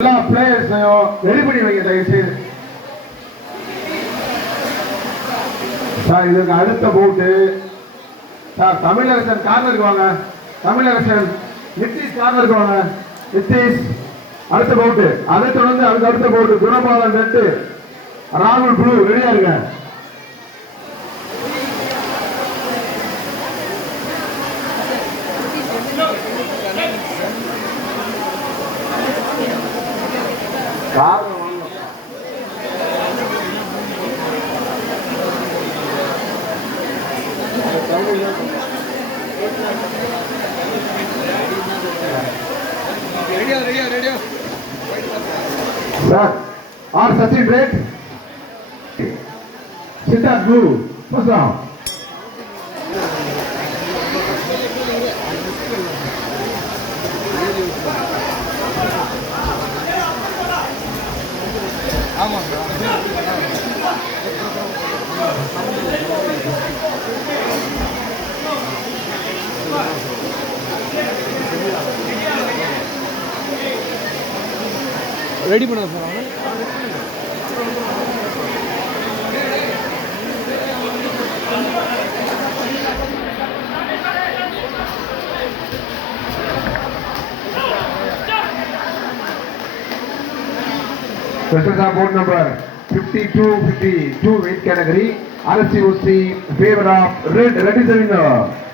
எல்லா பிளேயர்ஸையும் ரெடி பண்ணி வைக்க தயவுசெய்து. சார் இதுக்கு அடுத்த போட்டு சார் தமிழரசன் கார்னருக்கு வாங்க. தமிழரசன் நிதிஷ் கார்னருக்கு வாங்க. நிதிஷ் அடுத்த போட்டு. அதை தொடர்ந்து அதுக்கு அடுத்த போட்டு குணபாலன் ரெட்டு, ராகுல் ப்ளூ ரெடியா இருங்க. Sir, R. Sachin Red, Siddharth Blue, first round. Ready பண்ண sir Questions are board number 52-52 weight category. RSCOC in favor of red. Red is the winner.